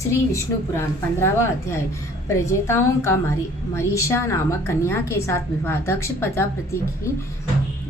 श्री विष्णु पुराण 15वां अध्याय। प्रजेताओं का मरीषा नामक कन्या के साथ विवाह। दक्ष प्रजापति की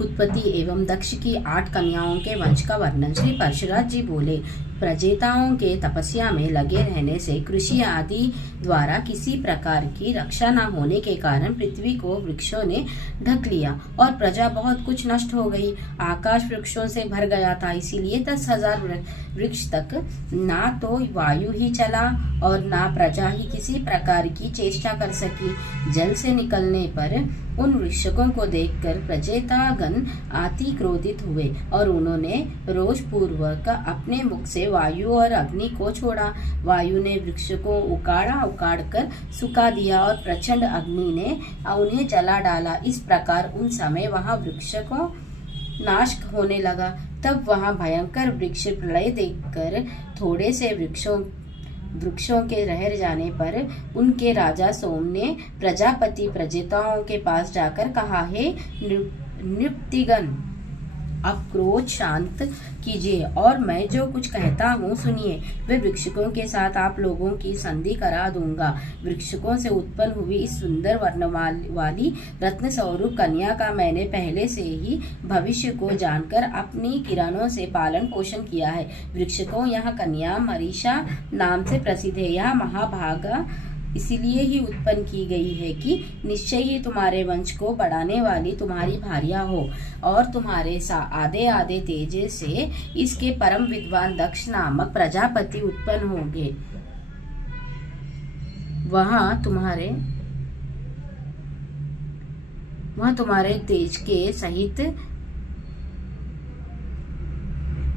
उत्पत्ति एवं दक्ष की 8 कन्याओं के वंश का वर्णन। श्री परशुराम जी बोले, प्रजेताओं के तपस्या में लगे रहने से कृषि आदि द्वारा किसी प्रकार की रक्षा न होने के कारण पृथ्वी को वृक्षों ने ढक लिया और प्रजा बहुत कुछ नष्ट हो गई। आकाश वृक्षों से भर गया था, इसीलिए 10,000 वृक्ष तक ना तो वायु ही चला और ना प्रजा ही किसी प्रकार की चेष्टा कर सकी। जल से निकलने पर उन वृक्षकों को देखकर प्रजेतागण अति क्रोधित हुए और उन्होंने रोष पूर्वक अपने मुख से वायु और अग्नि को छोड़ा। वायु ने वृक्ष को उखाड़ कर सुखा दिया और प्रचंड अग्नि ने उन्हें जला डाला। इस प्रकार उन समय वहां वृक्ष को नाश होने लगा। तब वहां भयंकर वृक्ष प्रलय देखकर थोड़े से वृक्षों के रह जाने पर उनके राजा सोम ने प्रजापति प्रजेताओं के पास जाकर कहा, हे नृपतिगण, अब क्रोध शांत कीजिए और मैं जो कुछ कहता हूँ सुनिए। वे वृक्षकों के साथ आप लोगों की संधि करा दूंगा। वृक्षकों से उत्पन्न हुई इस सुंदर वर्ण वाली रत्न स्वरूप कन्या का मैंने पहले से ही भविष्य को जानकर अपनी किरणों से पालन पोषण किया है। वृक्षकों, यह कन्या मरीषा नाम से प्रसिद्ध है। यह महाभागा इसीलिए ही उत्पन्न की गई है कि निश्चय ही तुम्हारे वंश को बढ़ाने वाली तुम्हारी भार्या हो और तुम्हारे आधे आधे तेज से इसके परम विद्वान दक्ष नामक प्रजापति उत्पन्न होंगे। वह तुम्हारे तेज के सहित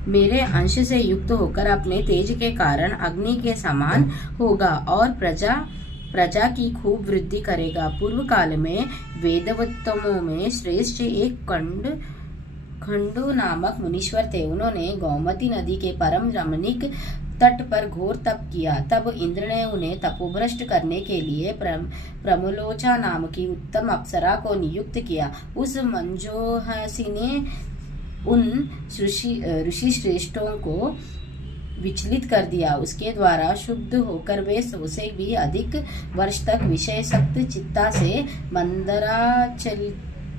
मेरे अंश से युक्त होकर अपने तेज के कारण अग्नि के समान होगा और प्रजा की खूब वृद्धि करेगा। पूर्व काल में वेदवत्तमों में श्रेष्ठ एक खंडु नामक मुनीश्वर थे। उन्होंने गोमती नदी के परम रमणीक तट पर घोर तप किया। तब इंद्र ने उन्हें तपोभ्रष्ट करने के लिए प्रमलोचा नाम की उत्तम अप्सरा को नियुक्त किया। उस मंजोहसी ने उन ऋषि श्रेष्ठों को विचलित कर दिया। उसके द्वारा शुद्ध होकर वे 100 से भी अधिक वर्ष तक विषय सक्त चित्ता से मंदराचल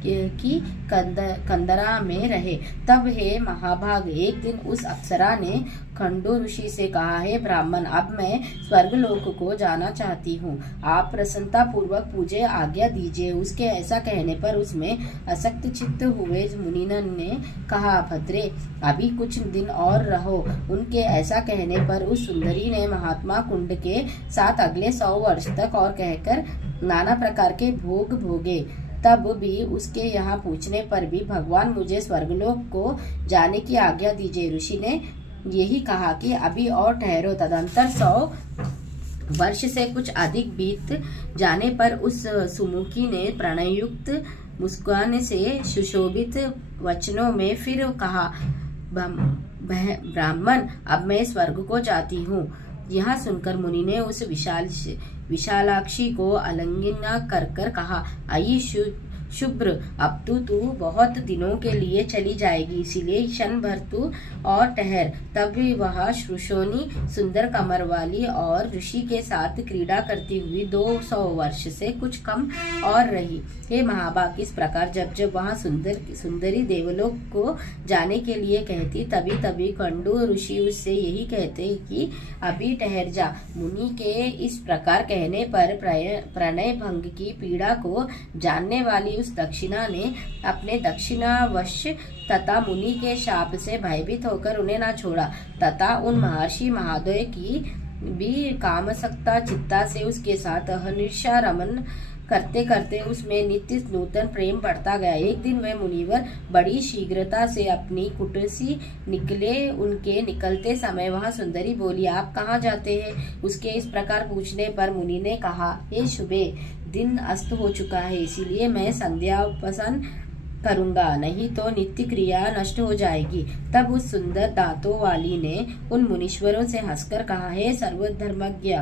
की कंदरा में रहे। तब हे महाभाग, एक दिन उस अप्सरा ने खंडू ऋषि से कहा, हे ब्राह्मण, अब मैं स्वर्गलोक को जाना चाहती हूँ। आप प्रसन्नता पूर्वक मुझे आज्ञा दीजिए। उसके ऐसा कहने पर उसमें असक्त चित्त हुए मुनिनन ने कहा, भद्रे, अभी कुछ दिन और रहो। उनके ऐसा कहने पर उस सुंदरी ने महात्मा कुंड के साथ अगले 100 वर्ष तक और कहकर नाना प्रकार के भोग भोगे। तब भी उसके यहाँ पूछने पर भी भगवान, मुझे स्वर्गलोक को जाने की आज्ञा दीजिए। ऋषि ने यही कहा कि अभी और ठहरो। तदंतर 100 वर्ष से कुछ अधिक बीत जाने पर उस सुमुखी ने प्रणयुक्त मुस्कान से सुशोभित वचनों में फिर कहा, ब्राह्मण, अब मैं स्वर्ग को जाती हूँ। यह सुनकर मुनि ने उस विशालाक्षी को आलिंगन कर कहा, आई शुभ्र, अब तू बहुत दिनों के लिए चली जाएगी, इसीलिए क्षण भर तू और ठहर। तब भी वह श्रुशोनी सुंदर कमर वाली और ऋषि के साथ क्रीड़ा करती हुई 200 वर्ष से कुछ कम और रही। हे महाभाग, इस प्रकार जब वह सुंदरी देवलोक को जाने के लिए कहती, तभी खंडू ऋषि उससे यही कहते कि अभी ठहर जा। मुनि के इस प्रकार कहने पर प्रणय भंग की पीड़ा को जानने वाली उस दक्षिणा ने अपने दक्षिणावश तथा मुनि के शाप से भयभीत होकर उन्हें न छोड़ा तथा उन महर्षि महादय की भी कामसक्ता चित्ता से उसके साथ अहर्निशा रमन करते करते उसमें नित्य नूतन प्रेम बढ़ता गया। एक दिन वह मुनिवर बड़ी शीघ्रता से अपनी कुटिर निकले। उनके निकलते समय वह सुंदरी बोली, आप कहाँ जाते हैं? उसके इस प्रकार पूछने पर मुनि ने कहा, हे शुभे, दिन अस्त हो चुका है, इसीलिए मैं संध्यावसान करूंगा, नहीं तो नित्य क्रिया नष्ट हो जाएगी। तब उस सुंदर दांतों वाली ने उन मुनीश्वरों से हंसकर कहा, हे सर्वधर्मज्ञ,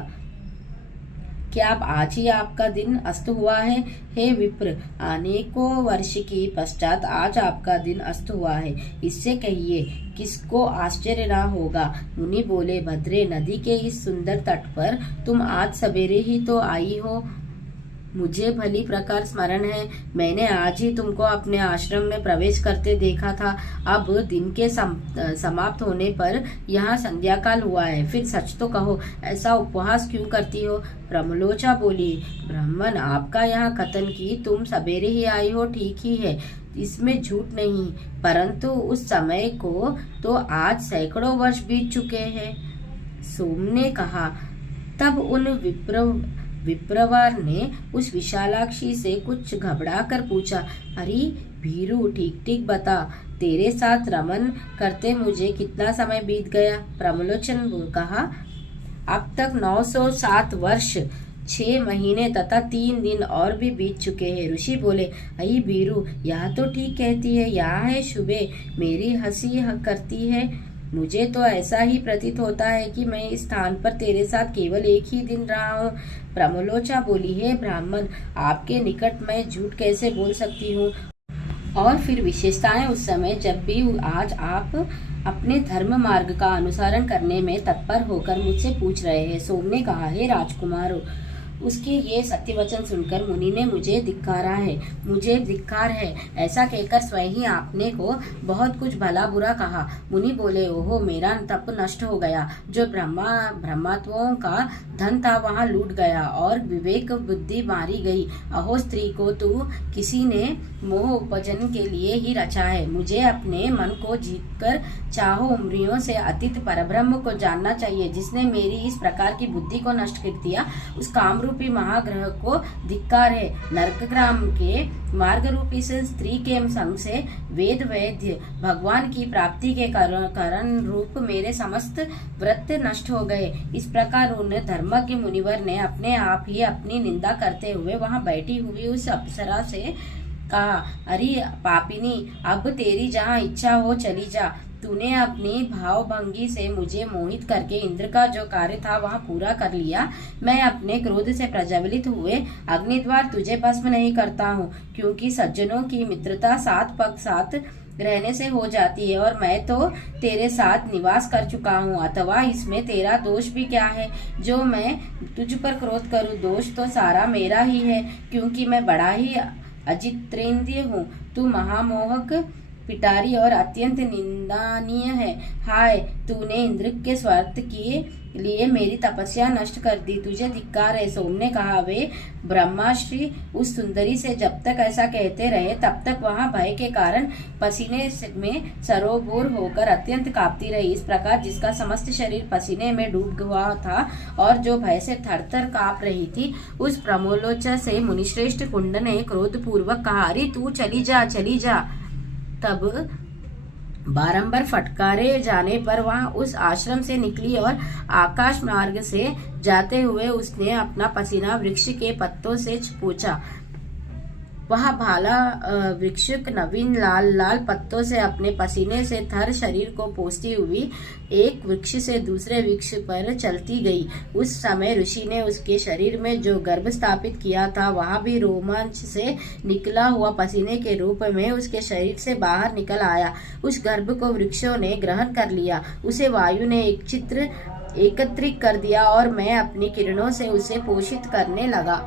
क्या अब आज ही आपका दिन अस्त हुआ है? हे विप्र, अनेकों वर्ष के पश्चात आज आपका दिन अस्त हुआ है, इससे कहिए किसको आश्चर्य ना होगा। मुनि बोले, भद्रे, नदी के इस सुंदर तट पर तुम आज सवेरे ही तो आई हो। मुझे भली प्रकार स्मरण है, मैंने आज ही तुमको अपने आश्रम में प्रवेश करते देखा था। अब दिन के समाप्त होने पर यहाँ संध्या काल हुआ है, फिर सच तो कहो, ऐसा उपहास क्यों करती हो? प्रमलोचा बोली, ब्राह्मण, आपका यहाँ कथन की तुम सवेरे ही आई हो ठीक ही है, इसमें झूठ नहीं, परंतु उस समय को तो आज सैकड़ों वर्ष बीत चुके हैं। सोम ने कहा, तब उन विप्रवर ने उस विशालाक्षी से कुछ घबरा कर पूछा, अरे भीरू, ठीक ठीक बता, तेरे साथ रमन करते मुझे कितना समय बीत गया? प्रमलोचन कहा, अब तक 907 वर्ष 6 महीने तथा 3 दिन और भी बीत चुके हैं। ऋषि बोले, अई भीरू, यह तो ठीक कहती है, यहाँ है शुभे, मेरी हंसी करती है। मुझे तो ऐसा ही प्रतीत होता है कि मैं इस स्थान पर तेरे साथ केवल एक ही दिन रहा हूँ। प्रमलोचा बोली, हे ब्राह्मण, आपके निकट मैं झूठ कैसे बोल सकती हूँ? और फिर विशेषताएं उस समय जब भी आज आप अपने धर्म मार्ग का अनुसरण करने में तत्पर होकर मुझसे पूछ रहे हैं। सोम ने कहा, हे राजकुमार, उसके ये सत्य वचन सुनकर मुनि ने मुझे धिक्कार है, ऐसा कहकर स्वयं ही आपने को बहुत कुछ भला बुरा कहा। मुनि बोले, ओहो, मेरा तप नष्ट हो गया, जो ब्रह्मत्वों का धन था वहाँ लूट गया और विवेक बुद्धि मारी गई। अहो स्त्री को तू किसी ने मोह उपजन के लिए ही रचा है। मुझे अपने मन को जीतकर चाहो उम्रियों से अतीत परब्रह्म को जानना चाहिए। जिसने मेरी इस प्रकार की बुद्धि को नष्ट कर दिया, उस कामरूपी महाग्रह को धिक्कार है। नरकग्राम के मार्ग रूपी से स्त्री के संग से वेद वैद्य भगवान की प्राप्ति के कारण रूप मेरे समस्त व्रत नष्ट हो गए। इस प्रकार उन धर्मज्ञ मुनिवर ने अपने आप ही अपनी निंदा करते हुए वहां बैठी हुई उस अप्सरा से कहा, अरे पापिनी, अब तेरी जहाँ इच्छा हो चली जा। तूने अपनी भावभंगी से मुझे मोहित करके इंद्र का जो कार्य था वहाँ पूरा कर लिया। मैं अपने क्रोध से प्रज्वलित हुए अग्निद्वार तुझे भस्म नहीं करता हूँ, क्योंकि सज्जनों की मित्रता साथ पग साथ रहने से हो जाती है और मैं तो तेरे साथ निवास कर चुका हूँ, अथवा इसमें तेरा दोष भी क्या है जो मैं तुझ पर क्रोध करूँ? दोष तो सारा मेरा ही है, क्योंकि मैं बड़ा ही अजितेंद्रिय हूँ। तू महामोहक, पिटारी और अत्यंत निंदनीय है। हाय, तूने इंद्र के स्वार्थ के लिए मेरी तपस्या नष्ट कर दी, तुझे धिक्कार है। सोम ने कहा, वे ब्रह्माश्री उस सुंदरी से जब तक ऐसा कहते रहे तब तक वहां भय के कारण पसीने में सरोबोर होकर अत्यंत कांपती रही। इस प्रकार जिसका समस्त शरीर पसीने में डूब हुआ था और जो भय से थरथर कांप रही थी, उस प्रमोलोचा से मुनिश्रेष्ठ कुंड ने क्रोध पूर्वक कहा, अरे तू चली जा, चली जा। तब बारंबार फटकारे जाने पर वह उस आश्रम से निकली और आकाश मार्ग से जाते हुए उसने अपना पसीना वृक्ष के पत्तों से पोंछा। वह भाला वृक्ष नवीन लाल लाल पत्तों से अपने पसीने से थर शरीर को पोंछती हुई एक वृक्ष से दूसरे वृक्ष पर चलती गई। उस समय ऋषि ने उसके शरीर में जो गर्भ स्थापित किया था वह भी रोमांच से निकला हुआ पसीने के रूप में उसके शरीर से बाहर निकल आया। उस गर्भ को वृक्षों ने ग्रहण कर लिया, उसे वायु ने एकत्रित कर दिया और मैं अपनी किरणों से उसे पोषित करने लगा।